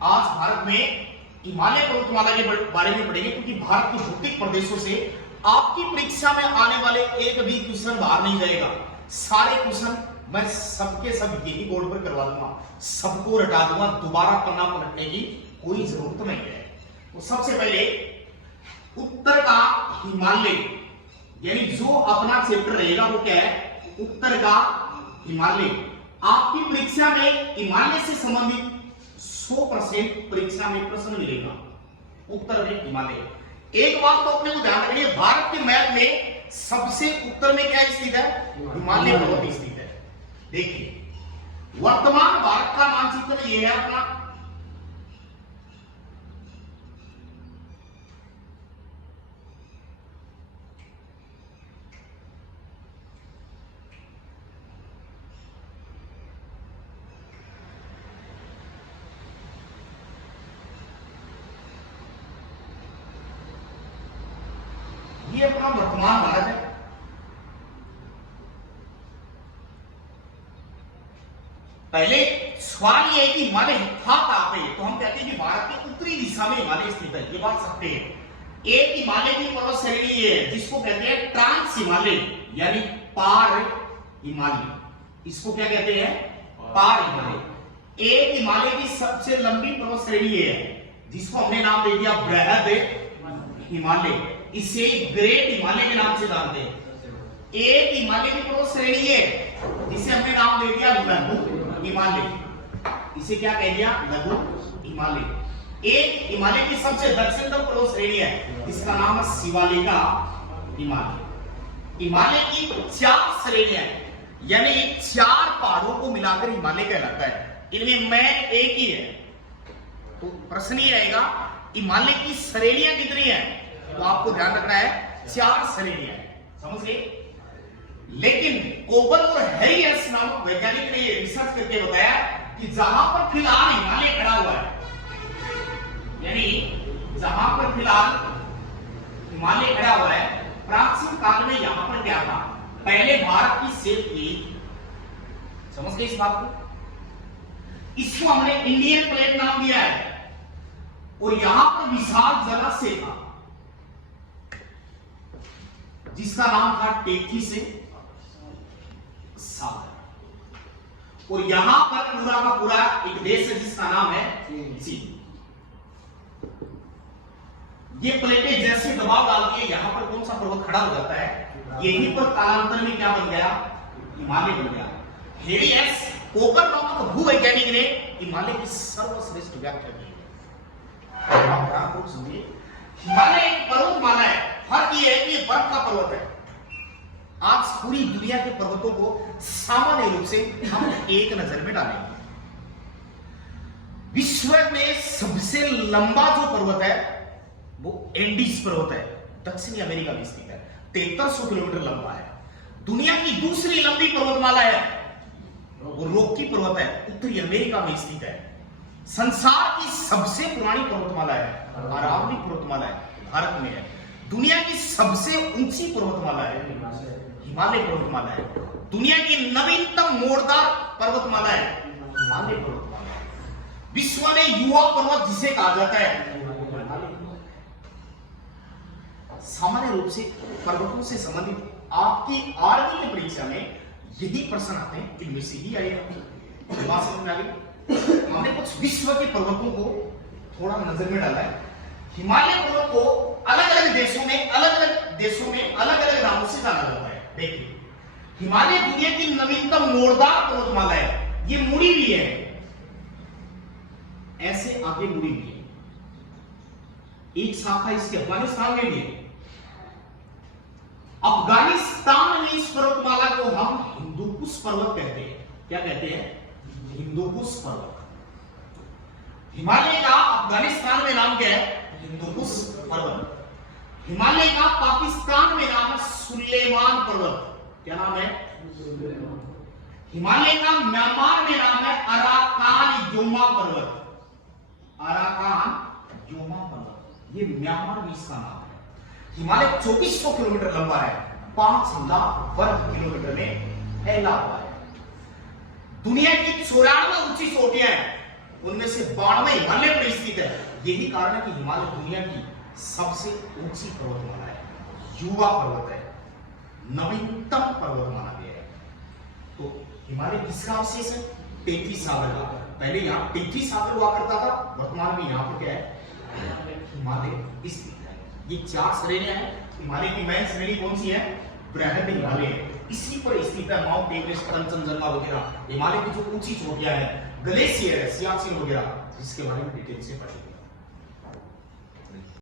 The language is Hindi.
आज भारत में हिमालय पर्वतमाला के बारे में पढ़ेंगे, क्योंकि भारत के भौतिक प्रदेशों से आपकी परीक्षा में आने वाले एक भी क्वेश्चन बाहर नहीं जाएगा। सारे क्वेश्चन मैं सबके सब यही बोर्ड पर करवा दूंगा, सबको रटा दूंगा, दोबारा पन्ना पलटने की कोई जरूरत नहीं है। तो सबसे पहले उत्तर का हिमालय, यानी जो अपना चैप्टर रहेगा वो क्या है, उत्तर का हिमालय। आपकी परीक्षा में हिमालय से संबंधित 100% परीक्षा में प्रश्न मिलेगा, उत्तर में हिमालय। एक बात तो अपने को ध्यान रखनी है, भारत के मैप में सबसे उत्तर में क्या स्थित है, हिमालय पर्वत स्थित है। देखिए वर्तमान भारत का मानचित्र ये है अपना, ये अपना वर्तमान भारत है। पहले सवाल ये है कि हिमालय था कहां पे, तो हम कहते हैं कि भारत के उत्तरी दिशा में हिमालय स्थित है, ये बात सकते हैं। एक हिमालय की पर्वत श्रेणी है जिसको कहते हैं ट्रांस हिमालय, यानी पार हिमालय। इसको क्या कहते हैं, पार हिमालय। एक हिमालय की सबसे लंबी पर्वत श्रेणी है जिसको हमने नाम दे दिया बृहद हिमालय, इसे ग्रेट हिमालय के नाम से जानते हैं। एक हिमालय की पर्वत श्रेणी है जिसे हमने नाम दे दिया लघु हिमालय, इसे क्या कह दिया, लघु हिमालय। एक हिमालय की सबसे दक्षिणतम पर्वत श्रेणी है जिसका नाम है शिवालिका हिमालय। हिमालय की 4 श्रेणियां, यानी 4 पहाड़ों को मिलाकर हिमालय कहलाता है, इनमें मैं एक ही है। तो प्रश्न ये रहेगा हिमालय की श्रेणियां कितनी है, तो आपको ध्यान रखना है 4 श्रेणियां, समझ गए। लेकिन कोबल और हैरियस नामक वैज्ञानिक ने ये रिसर्च करके बताया कि जहां पर फिलहाल हिमालय खड़ा हुआ है, यानी जहां पर फिलहाल हिमालय खड़ा हुआ है, प्राचीन काल में यहां पर क्या था, पहले भारत की सेब थी, समझ गए इस बात को। इसको हमने इंडियन प्लेट नाम दिया है, और यहां पर विशाल जलाशय था जिसका नाम था टेथी से सागर, और यहां पर पूरा का पूरा एक देश है जिसका नाम है चीन। ये प्लेटें जैसे दबाव डालती है, यहां पर कौन सा पर्वत खड़ा हो जाता है, यहीं पर कालांतर में क्या बन गया, हिमालय बन गया। हेरियस कोपर नामक भूवैज्ञानिक ने हिमालय की सर्वश्रेष्ठ व्याख्या की है। आप ध्यान को सुनिए, हिमालय एक पर्वतमाला है, फर्क ये है कि ये बर्फ का पर्वत है। आज पूरी दुनिया के पर्वतों को सामान्य रूप से हम एक नजर में डालेंगे। विश्व में सबसे लंबा जो पर्वत है वो एंडीज पर्वत है, दक्षिणी अमेरिका में स्थित है, 7300 किलोमीटर लंबा है। दुनिया की दूसरी लंबी पर्वतमाला है वो रॉकी पर्वत है, उत्तरी अमेरिका में स्थित है। संसार की सबसे पुरानी पर्वतमाला है अरावली पर्वतमाला है, भारत में है। दुनिया की सबसे ऊंची पर्वतमाला है हिमालय पर्वतमाला है। दुनिया की नवीनतम मोड़दार पर्वतमाला है हिमालय पर्वतमाला है। विश्व में युवा पर्वत जिसे कहा जाता है, सामान्य रूप से पर्वतों से संबंधित आपकी आर्मी की परीक्षा में यही प्रश्न आते हैं, इनमें से ही आएगा। बात समझ में आ गई। हमने कुछ विश्व के पर्वतों को थोड़ा नजर में डाला है। हिमालय पर्वत को अलग अलग देशों में अलग अलग नामों से जाना जाता है। देखिए हिमालय दुनिया की नवीनतम मोड़दार पर्वतमाला है, ये मुड़ी भी है, ऐसे आगे मुड़ी भी है। एक शाखा इसके अफगानिस्तान में भी है। अफगानिस्तान में इस पर्वतमाला को हम हिंदुकुश पर्वत कहते हैं। क्या कहते हैं, हिंदुकुश पर्वत। हिमालय का अफगानिस्तान में नाम क्या है, हिंदुकुश पर्वत। हिमालय का पाकिस्तान में नाम है सुलेमान पर्वत। क्या नाम है, हिमालय का म्यांमार में नाम है अराकान योमा पर्वत। अराकान योमा पर्वत, ये म्यांमार में इसका नाम है। हिमालय 2400 किलोमीटर लंबा है, 5 लाख वर्ग किलोमीटर में फैला हुआ है। दुनिया की 94 ऊंची चोटियां हैं, उनमें से 92 हिमालय पर स्थित है। यही कारण है कि हिमालय दुनिया की सबसे ऊंची पर्वतमाला है, युवा पर्वत है, नवीनतम पर्वत माना गया है। तो हिमालय किसका अवशेष है? टेथी सागर का। पहले यहाँ टेथी सागर हुआ करता था, वर्तमान में यहाँ पर क्या है? हिमालय स्थित है। ये 4 श्रेणियां हैं। हिमालय की मेन श्रेणी कौन सी है? बृहद हिमालय, इसी पर स्थित है माउंट एवरेस्ट, कंचनजंगा वगैरह। हिमालय की जो ऊंची चोटियां हैं, ग्लेशियर है, सियाचिन वगैरह, जिसके बारे में डिटेल से पढ़ेंगे।